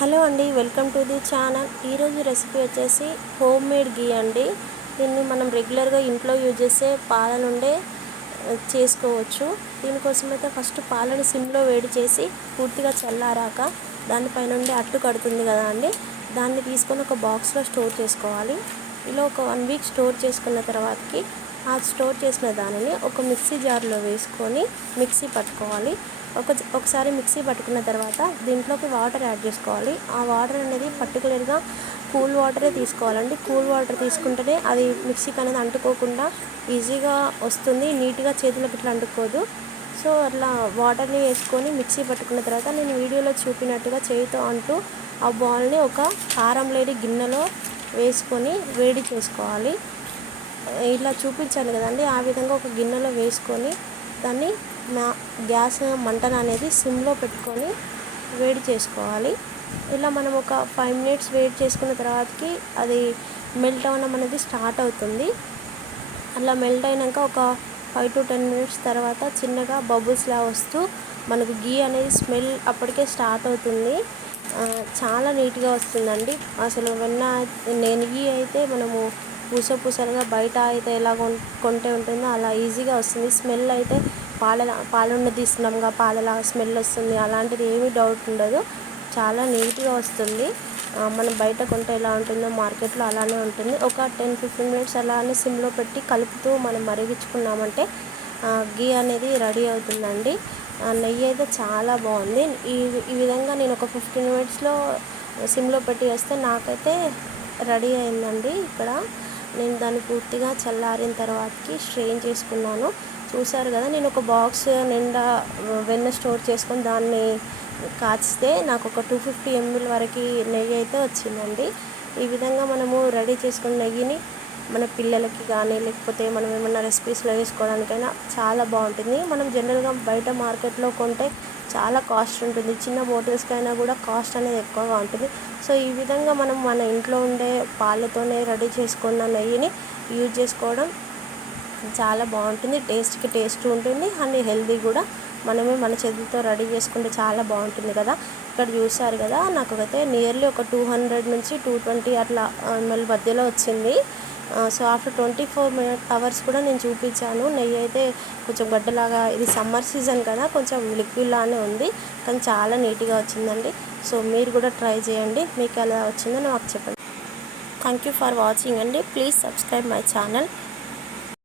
Hello అండి welcome to the channel. ఈరోజు recipe వచ్చేసి హోమ్ మేడ్ గీ అండి. దీన్ని మనం రెగ్యులర్గా ఇంట్లో యూజ్ చేసే పాల నుండే చేసుకోవచ్చు. దీనికోసం అయితే ఫస్ట్ పాలను సిమ్లో వేడి చేసి పూర్తిగా చల్లారాక దానిపై నుండి అట్టు కడుతుంది కదా అండి. దాన్ని తీసుకొని ఒక బాక్స్లో స్టోర్ చేసుకోవాలి. ఇలా ఒక వన్ వీక్ స్టోర్ చేసుకున్న తర్వాతకి ఆ స్టోర్ చేసిన దానిని ఒక మిక్సీ జార్లో వేసుకొని మిక్సీ పట్టుకోవాలి. ఒక ఒకసారి మిక్సీ పట్టుకున్న తర్వాత దీంట్లోకి వాటర్ యాడ్ చేసుకోవాలి. ఆ వాటర్ అనేది పర్టికులర్గా కూల్ వాటరే తీసుకోవాలండి. కూల్ వాటర్ తీసుకుంటేనే అది మిక్సీకి అనేది అంటుకోకుండా ఈజీగా వస్తుంది. నీట్గా చేతులకు ఇట్లా అంటుకోదు. సో అట్లా వాటర్ని వేసుకొని మిక్సీ పట్టుకున్న తర్వాత నేను వీడియోలో చూపినట్టుగా చేయితో అంటూ ఆ బాల్ని ఒక కారం లేని గిన్నెలో వేసుకొని వేడి చేసుకోవాలి. ఇలా చూపించాను కదండి. ఆ విధంగా ఒక గిన్నెలో వేసుకొని దాన్ని గ్యాస్ మంటను అనేది సిమ్లో పెట్టుకొని వేడి చేసుకోవాలి. ఇలా మనం ఒక ఫైవ్ మినిట్స్ వేడి చేసుకున్న తర్వాతకి అది మెల్ట్ అవ్వడం అనేది స్టార్ట్ అవుతుంది. అలా మెల్ట్ అయినాక ఒక ఫైవ్ టు టెన్ మినిట్స్ తర్వాత చిన్నగా బబుల్స్లా వస్తూ మనకు గీ అనేది స్మెల్ అప్పటికే స్టార్ట్ అవుతుంది. చాలా నీట్గా వస్తుందండి. అసలు వెన్న నెయ్యి అయితే మనము పూస పూసలుగా బయట అయితే ఎలా కొంటే ఉంటుందో అలా ఈజీగా వస్తుంది. స్మెల్ అయితే పాల పాలున్న తీస్తున్నాంగా పాలలా స్మెల్ వస్తుంది. అలాంటిది ఏమీ డౌట్ ఉండదు. చాలా నీట్గా వస్తుంది. మనం బయట కొంటే ఎలా ఉంటుందో మార్కెట్లో అలానే ఉంటుంది. ఒక టెన్ ఫిఫ్టీన్ మినిట్స్ అలానే సిమ్లో పెట్టి కలుపుతూ మనం మరిగించుకున్నామంటే గీ అనేది రెడీ అవుతుందండి. నెయ్యి అయితే చాలా బాగుంది. ఈ ఈ విధంగా నేను ఒక ఫిఫ్టీన్ మినిట్స్లో సిమ్లో పెట్టి వేస్తే నాకైతే రెడీ అయిందండి ఇక్కడ. నేను దాన్ని పూర్తిగా చల్లారిన తర్వాతకి స్ట్రెయిన్ చేసుకున్నాను. చూసారు కదా నేను ఒక బాక్స్ నిండా వెన్న స్టోర్ చేసుకొని దాన్ని కాచితే నాకు ఒక టూ ఫిఫ్టీ ఎంఎల్ వరకు నెయ్యి అయితే వచ్చిందండి. ఈ విధంగా మనము రెడీ చేసుకున్న నెయ్యిని మన పిల్లలకి కానీ లేకపోతే మనం ఏమన్నా రెసిపీస్లో వేసుకోవడానికైనా చాలా బాగుంటుంది. మనం జనరల్గా బయట మార్కెట్లో కొంటే చాలా కాస్ట్ ఉంటుంది. చిన్న బాటిల్స్కైనా కూడా కాస్ట్ అనేది ఎక్కువగా ఉంటుంది. సో ఈ విధంగా మనం మన ఇంట్లో ఉండే పాలతోనే రెడీ చేసుకున్న నెయ్యిని యూజ్ చేసుకోవడం చాలా బాగుంటుంది. టేస్ట్కి టేస్ట్ ఉంటుంది అండ్ హెల్దీ కూడా మనమే మన చేతులతో రెడీ చేసుకుంటే చాలా బాగుంటుంది కదా. ఇక్కడ చూసారు కదా నాకు అయితే నియర్లీ ఒక టూ హండ్రెడ్ నుంచి టూ ట్వంటీ అట్లా ఎంఎల్ మధ్యలో వచ్చింది. So after twenty four minute hours కూడా నేను చూపించాను. నెయ్యి అయితే కొంచెం గడ్డలాగా ఇది సమ్మర్ సీజన్ కదా కొంచెం లిక్విడ్ లానే ఉంది కానీ చాలా నీట్గా వచ్చిందండి. సో మీరు కూడా ట్రై చేయండి మీకు ఎలా వచ్చిందో నాకు చెప్పండి. థ్యాంక్ యూ ఫర్ వాచింగ్ అండి. Please subscribe my channel